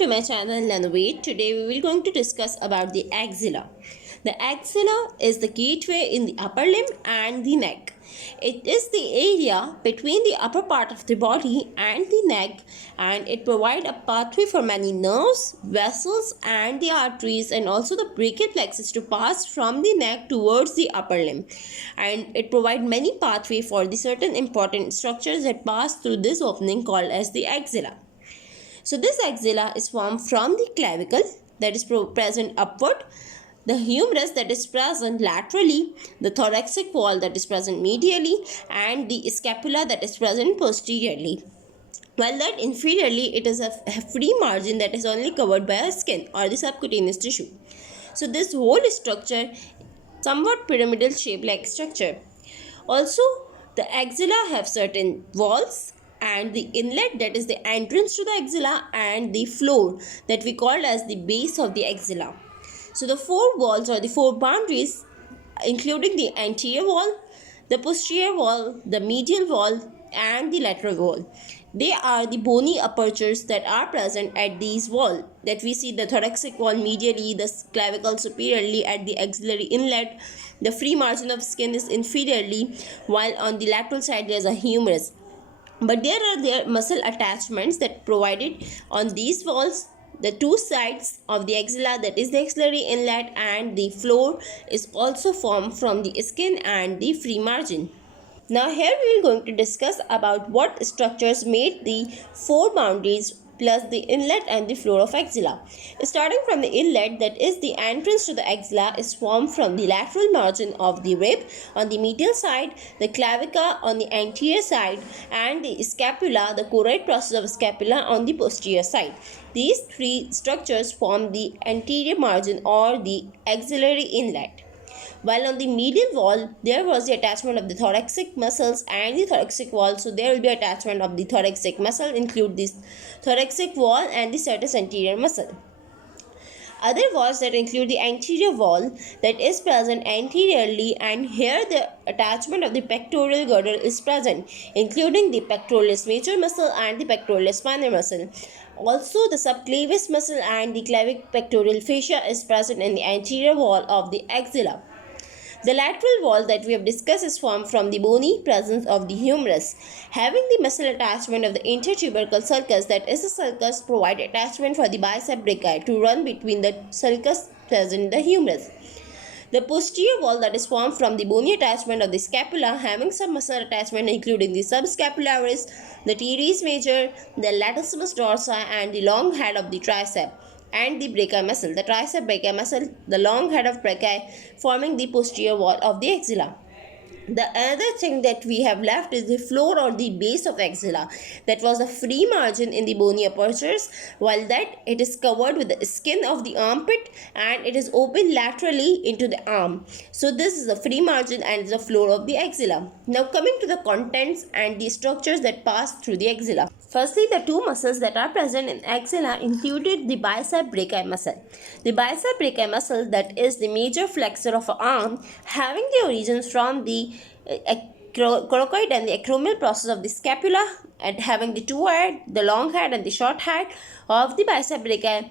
to my channel Nanovate. Today we will going to discuss about the axilla. The axilla is the gateway in the upper limb and the neck. It is the area between the upper part of the body and the neck, and it provides a pathway for many nerves, vessels and the arteries, and also the brachial plexus to pass from the neck towards the upper limb. And it provides many pathway for the certain important structures that pass through this opening called as the axilla. So this axilla is formed from the clavicle that is present upward, the humerus that is present laterally, the thoracic wall that is present medially, and the scapula that is present posteriorly. While that inferiorly, it is a free margin that is only covered by a skin or the subcutaneous tissue. So this whole structure somewhat pyramidal shape like structure. Also, the axilla have certain walls and the inlet that is the entrance to the axilla and the floor that we call as the base of the axilla. So the four walls or the four boundaries including the anterior wall, the posterior wall, the medial wall and the lateral wall. They are the bony apertures that are present at these walls that we see the thoracic wall medially, the clavicle superiorly at the axillary inlet, the free margin of skin is inferiorly, while on the lateral side there is a humerus. But there are muscle attachments that provided on these walls. The two sides of the axilla, that is the axillary inlet and the floor, is also formed from the skin and the free margin. Now here we are going to discuss about what structures made the four boundaries plus the inlet and the floor of axilla. Starting from the inlet, that is the entrance to the axilla, is formed from the lateral margin of the rib on the medial side, the clavicle on the anterior side, and the scapula, the choroid process of scapula, on the posterior side. These three structures form the anterior margin or the axillary inlet. While on the medial wall, there was the attachment of the thoracic muscles and the thoracic wall. So there will be attachment of the thoracic muscle, include this thoracic wall and the sertus anterior muscle. Other walls that include the anterior wall that is present anteriorly, and here the attachment of the pectoral girdle is present, including the pectoralis major muscle and the pectoralis minor muscle. Also, the subclavius muscle and the clavipectoral fascia is present in the anterior wall of the axilla. The lateral wall that we have discussed is formed from the bony presence of the humerus, having the muscle attachment of the intertubercle sulcus, that is the sulcus provide attachment for the bicep brachii to run between the sulcus present in the humerus. The posterior wall that is formed from the bony attachment of the scapula, having some muscle attachment including the subscapularis, the teres major, the latissimus dorsi and the long head of the tricep, and the brachii muscle, the tricep brachii muscle, the long head of brachii forming the posterior wall of the axilla. The other thing that we have left is the floor or the base of the axilla. That was a free margin in the bony apertures, while that it is covered with the skin of the armpit and it is open laterally into the arm. So this is the free margin and the floor of the axilla. Now coming to the contents and the structures that pass through the axilla. Firstly, the two muscles that are present in axilla included the bicep brachii muscle. The bicep brachii muscle, that is the major flexor of an arm, having the origins from the coracoid and the acromial process of the scapula, and having the two head, the long head and the short head of the bicep brachii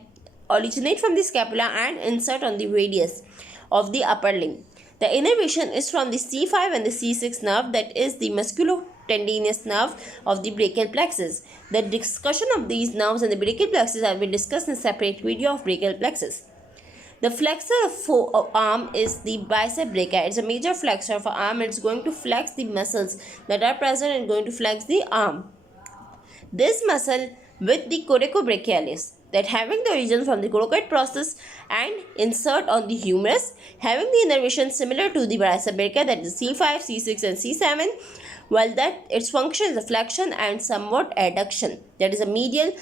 originate from the scapula and insert on the radius of the upper limb. The innervation is from the C5 and the C6 nerve, that is the musculotendinous nerve of the brachial plexus. The discussion of these nerves and the brachial plexus have been discussed in a separate video of brachial plexus. The flexor of arm is the bicep brachii. It's a major flexor of arm. It's going to flex the muscles that are present and going to flex the arm. This muscle with the coracobrachialis, that having the origin from the coracoid process and insert on the humerus, having the innervation similar to the bicep brachii, that is C5, C6 and C7, while that its function is a flexion and somewhat adduction, that is a medial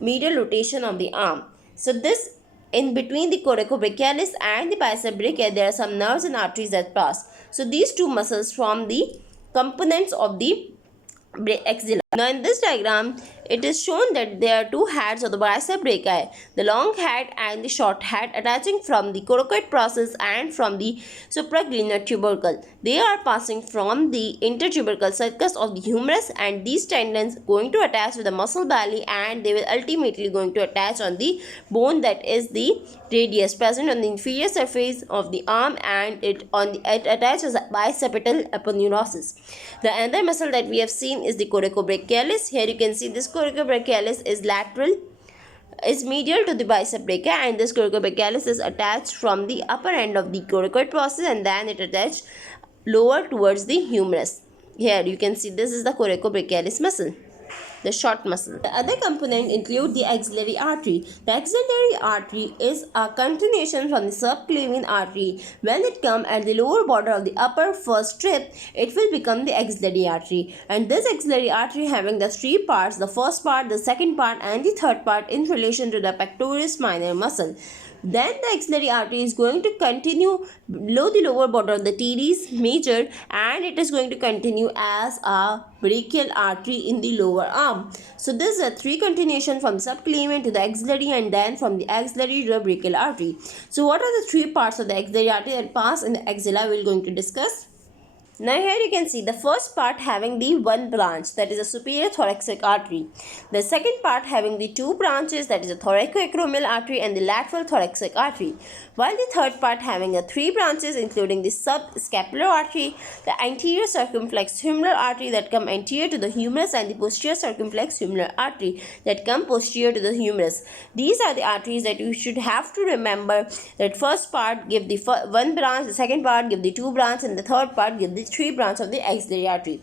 rotation of the arm. So this in between the coracobrachialis and the bicep brachii, there are some nerves and arteries that pass. So these two muscles form the components of the axilla. Now in this diagram, it is shown that there are two heads of the bicep brachii, the long head and the short head, attaching from the coracoid process and from the supraglenoid tubercle. They are passing from the intertubercle sulcus of the humerus, and these tendons going to attach with the muscle belly, and they will ultimately going to attach on the bone that is the radius present on the inferior surface of the arm, and it attaches bicipital aponeurosis. The other muscle that we have seen is the coracobrachialis. Here you can see this coracobrachialis is medial to the bicep brachii, and this coracobrachialis is attached from the upper end of the coracoid process, and then it attached lower towards the humerus. Here you can see this is the coracobrachialis muscle, the short muscle. The other component include the axillary artery. The axillary artery is a continuation from the subclavian artery. When it comes at the lower border of the upper first strip, it will become the axillary artery. And this axillary artery having the three parts, the first part, the second part and the third part in relation to the pectoralis minor muscle. Then the axillary artery is going to continue below the lower border of the teres major, and it is going to continue as a brachial artery in the lower arm. So this is a three continuation from subclavian to the axillary, and then from the axillary to the brachial artery. So what are the three parts of the axillary artery that pass in the axilla we are going to discuss? Now here you can see the first part having the one branch, that is a superior thoracic artery. The second part having the two branches, that is a thoracoacromial artery and the lateral thoracic artery. While the third part having the three branches including the subscapular artery, the anterior circumflex humeral artery that come anterior to the humerus, and the posterior circumflex humeral artery that come posterior to the humerus. These are the arteries that you should have to remember, that first part give the one branch, the second part give the two branch, and the third part give the three branch of the axillary artery.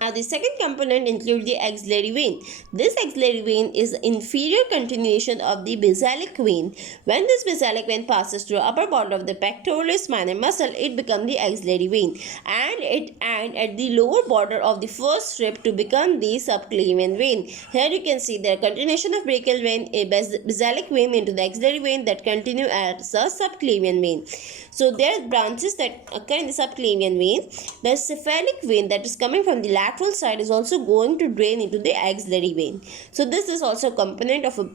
Now the second component includes the axillary vein. This axillary vein is the inferior continuation of the basilic vein. When this basilic vein passes through the upper border of the pectoralis minor muscle, it becomes the axillary vein, and it ends at the lower border of the first strip to become the subclavian vein. Here you can see the continuation of brachial vein, a basilic vein into the axillary vein that continue as a subclavian vein. So there are branches that occur in the subclavian vein. The cephalic vein that is coming from the lateral side is also going to drain into the axillary vein. So this is also a component of a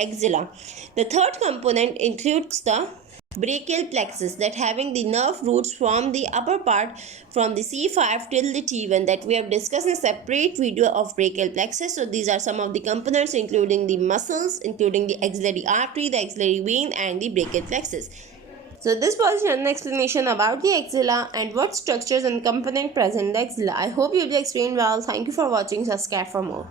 axilla. The third component includes the brachial plexus, that having the nerve roots from the upper part from the C5 till the T1, that we have discussed in a separate video of brachial plexus. So these are some of the components including the muscles, including the axillary artery, the axillary vein and the brachial plexus. So this was an explanation about the axilla and what structures and component present in the axilla. I hope you will explain well. Thank you for watching. Subscribe for more.